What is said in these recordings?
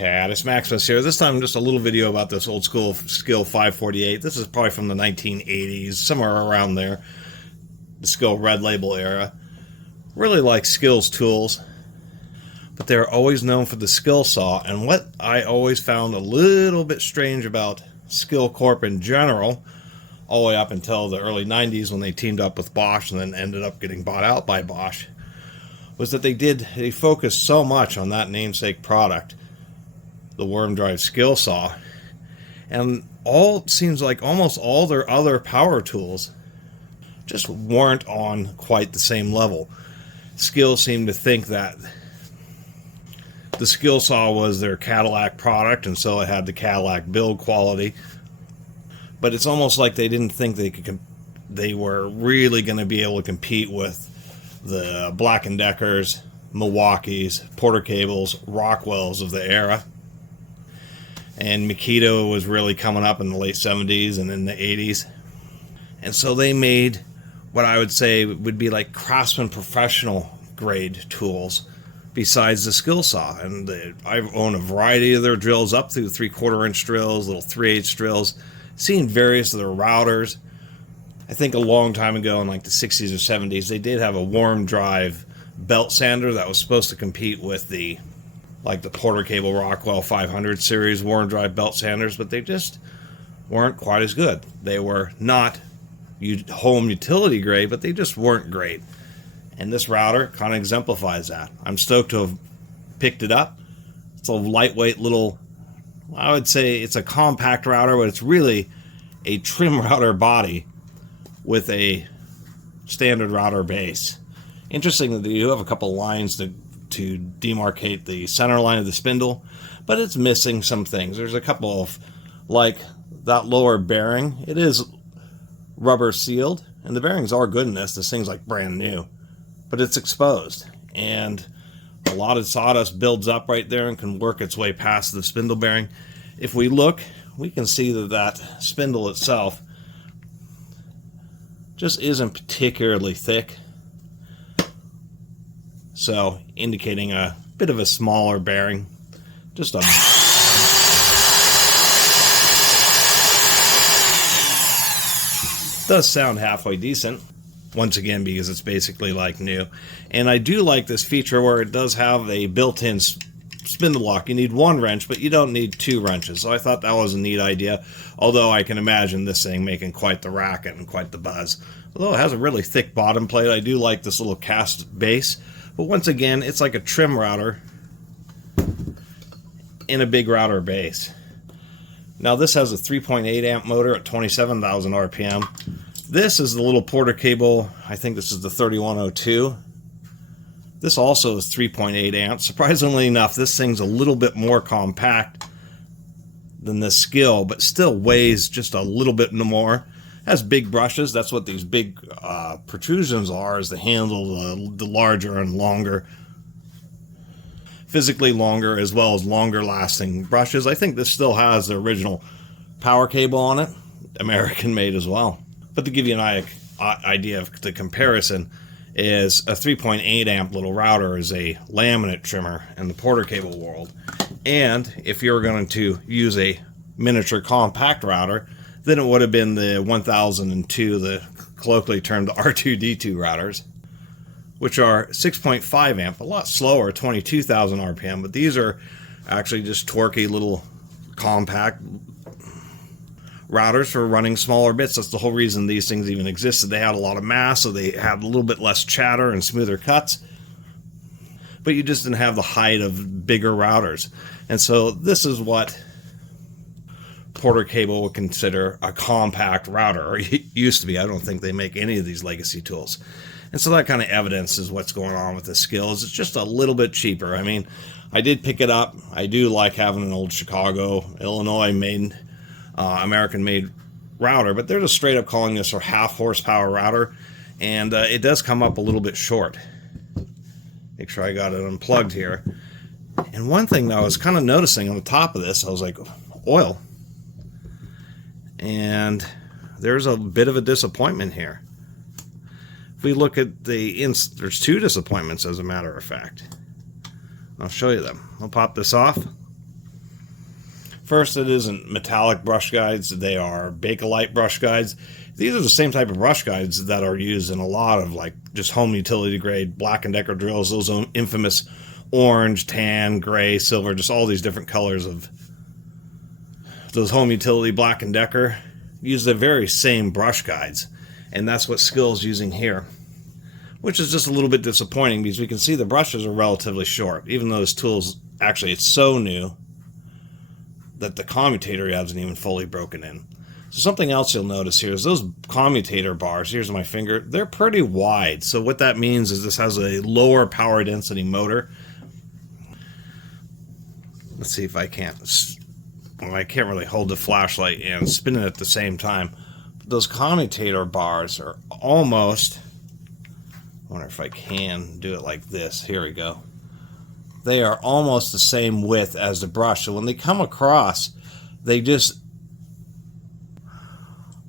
Catus, Maximus here. This time just a little video about this old school Skil 548. This is probably from the 1980s, somewhere around there. The Skil Red Label era. Really like Skil's tools, but they're always known for the Skil saw. And what I always found a little bit strange about Skil Corp in general, all the way up until the early 90s when they teamed up with Bosch and then ended up getting bought out by Bosch, was that they focused so much on that namesake product, the worm drive Skil saw, and seems like almost all their other power tools just weren't on quite the same level. Skil seemed to think that the Skil saw was their Cadillac product, and so it had the Cadillac build quality. But it's almost like they didn't think they were really going to be able to compete with the Black & Deckers, Milwaukees, Porter Cables, Rockwells of the era. And Makita was really coming up in the late 70s and in the 80s. And so they made what I would say would be like Craftsman professional grade tools besides the Skil saw. And I own a variety of their drills up through 3/4 inch drills, little 3/8 drills, seen various of their routers. I think a long time ago in like the 60s or 70s, they did have a warm drive belt sander that was supposed to compete with the Porter Cable Rockwell 500 series warm drive belt sanders, but they just weren't quite as good. They were not home utility grade, but they just weren't great. And this router kind of exemplifies that. I'm stoked to have picked it up. It's a lightweight little, I would say it's a compact router, but it's really a trim router body with a standard router base. Interesting that you have a couple lines to demarcate the center line of the spindle, but it's missing some things. There's a couple of, like that lower bearing, it is rubber sealed, and the bearings are good in this. This thing's like brand new, but it's exposed, and a lot of sawdust builds up right there and can work its way past the spindle bearing. If we look, we can see that spindle itself just isn't particularly thick, so indicating a bit of a smaller bearing. Just a does sound halfway decent, once again because it's basically like new. And I do like this feature where it does have a built-in spindle lock. You need one wrench, but you don't need two wrenches, so I thought that was a neat idea, although I can imagine this thing making quite the racket and quite the buzz. Although it has a really thick bottom plate, I do like this little cast base, but once again, it's like a trim router in a big router base. Now this has a 3.8 amp motor at 27,000 RPM. This is the little Porter Cable, I think this is the 3102. This also is 3.8 amps. Surprisingly enough, this thing's a little bit more compact than the Skil, but still weighs just a little bit more. Has big brushes. That's what these big protrusions are, is the handle, the larger and longer, physically longer, as well as longer lasting brushes. I think this still has the original power cable on it, American made as well. But to give you an idea of the comparison, is a 3.8 amp little router is a laminate trimmer in the Porter Cable world. And if you're going to use a miniature compact router, then it would have been the 1002, the colloquially termed R2D2 routers, which are 6.5 amp, a lot slower, 22,000 RPM, but these are actually just torquey little compact routers for running smaller bits. That's the whole reason these things even existed. They had a lot of mass, so they had a little bit less chatter and smoother cuts, but you just didn't have the height of bigger routers. And so this is what Porter Cable would consider a compact router, or it used to be. I don't think they make any of these legacy tools. And so that kind of evidences what's going on with the Skil. It's just a little bit cheaper. I mean, I did pick it up. I do like having an old Chicago, Illinois made, American made router, but they're just straight up calling this a half horsepower router, and it does come up a little bit short. Make sure I got it unplugged here. And one thing that I was kind of noticing on the top of this, I was like, oil. And there's a bit of a disappointment here. If we look at there's two disappointments, as a matter of fact. I'll show you them. I'll pop this off. First, it isn't metallic brush guides. They are Bakelite brush guides. These are the same type of brush guides that are used in a lot of like just home utility grade Black & Decker drills. Those infamous orange, tan, gray, silver, just all these different colors of those home utility Black & Decker use the very same brush guides. And that's what Skil's using here, which is just a little bit disappointing because we can see the brushes are relatively short, even though this tool's actually, it's so new that the commutator hasn't even fully broken in. So something else you'll notice here is those commutator bars, here's my finger, they're pretty wide. So what that means is this has a lower power density motor. Let's see if I can't, well, I can't really hold the flashlight and spin it at the same time. Those commutator bars are almost, I wonder if I can do it like this. Here we go. They are almost the same width as the brush. So when they come across, they just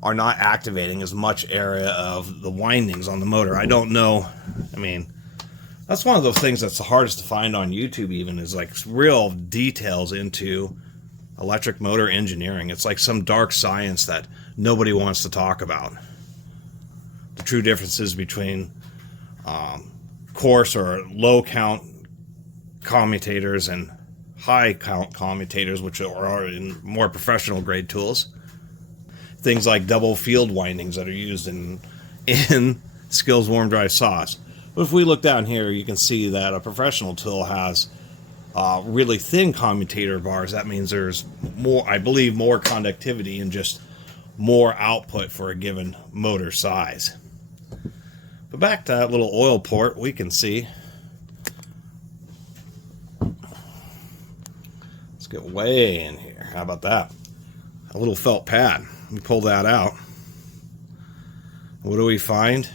are not activating as much area of the windings on the motor. I don't know. I mean, that's one of those things that's the hardest to find on YouTube even, is like real details into electric motor engineering. It's like some dark science that nobody wants to talk about. The true differences between coarse or low count commutators and high count commutators, which are in more professional grade tools. Things like double field windings that are used in Skil's warm dry saws. But if we look down here, you can see that a professional tool has really thin commutator bars. That means there's more, I believe, more conductivity and just more output for a given motor size. But back to that little oil port, we can see, let's get way in here. How about that? A little felt pad. We pull that out. What do we find?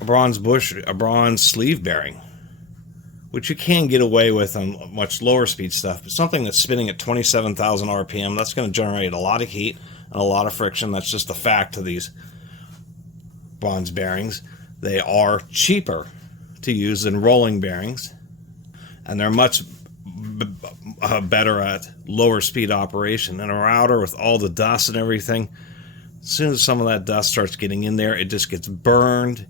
A bronze sleeve bearing, which you can get away with on much lower speed stuff, but something that's spinning at 27,000 RPM, that's going to generate a lot of heat and a lot of friction. That's just a fact to these bronze bearings. They are cheaper to use than rolling bearings, and they're much better at lower speed operation. And a router with all the dust and everything, as soon as some of that dust starts getting in there, it just gets burned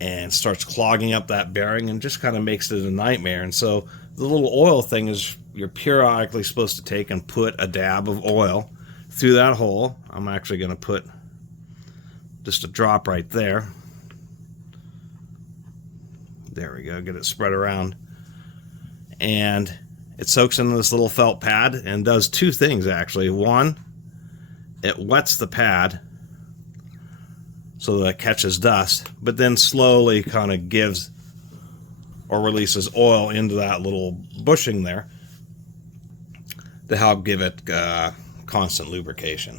and starts clogging up that bearing and just kind of makes it a nightmare. And so the little oil thing is, you're periodically supposed to take and put a dab of oil through that hole. I'm actually going to put just a drop right there. There we go, get it spread around. And it soaks into this little felt pad and does two things actually. One, it wets the pad so that it catches dust, but then slowly kind of gives or releases oil into that little bushing there to help give it constant lubrication.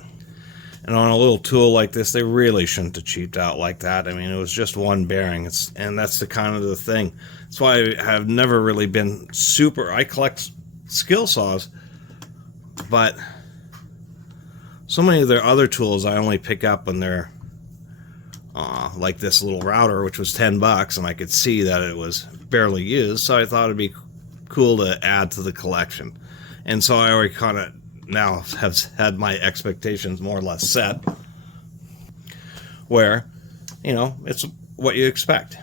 And on a little tool like this, they really shouldn't have cheaped out like that. I mean, it was just one bearing, and that's the kind of the thing. That's why I have never really been I collect Skil saws, but so many of their other tools I only pick up when they're like this little router, which was $10, and I could see that it was barely used, so I thought it'd be cool to add to the collection. And so I already kind of now have had my expectations more or less set, where, you know, it's what you expect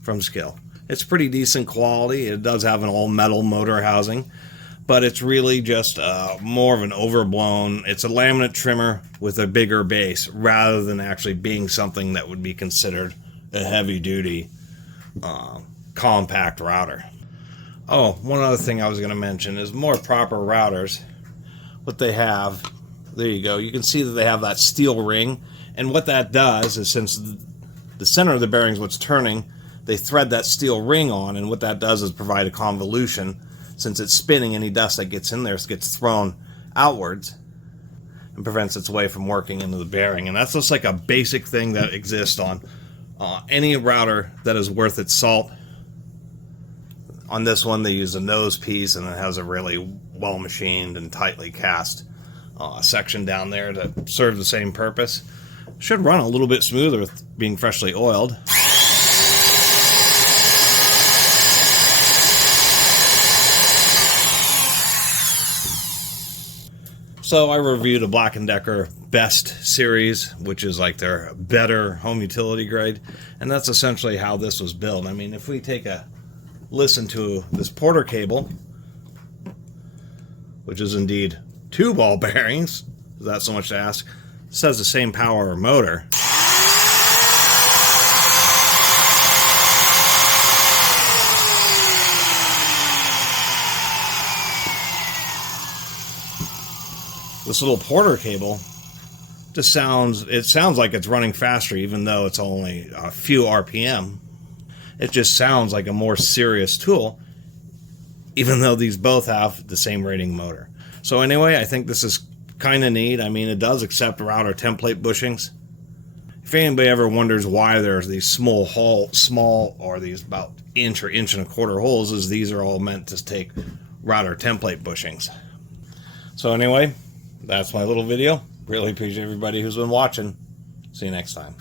from Skil. It's pretty decent quality. It does have an all-metal motor housing, but it's really just more of an overblown, it's a laminate trimmer with a bigger base, rather than actually being something that would be considered a heavy-duty compact router. Oh, one other thing I was going to mention is more proper routers. What they have, there you go, you can see that they have that steel ring, and what that does is, since the center of the bearing is what's turning, they thread that steel ring on, and what that does is provide a convolution. Since it's spinning, any dust that gets in there gets thrown outwards and prevents its way from working into the bearing. And that's just like a basic thing that exists on any router that is worth its salt. On this one, they use a nose piece, and it has a really well machined and tightly cast section down there to serve the same purpose. Should run a little bit smoother with being freshly oiled. So I reviewed a Black & Decker Best series, which is like their better home utility grade, and that's essentially how this was built. I mean, if we take a listen to this Porter cable, which is indeed 2 ball bearings, is that so much to ask? This has the same power motor. This little Porter cable just sounds like it's running faster, even though it's only a few RPM. It just sounds like a more serious tool, even though these both have the same rating motor. So anyway, I think this is kind of neat. I mean, it does accept router template bushings. If anybody ever wonders why there's these small or these about inch or inch and a quarter holes, is these are all meant to take router template bushings. So anyway, that's my little video. Really appreciate everybody who's been watching. See you next time.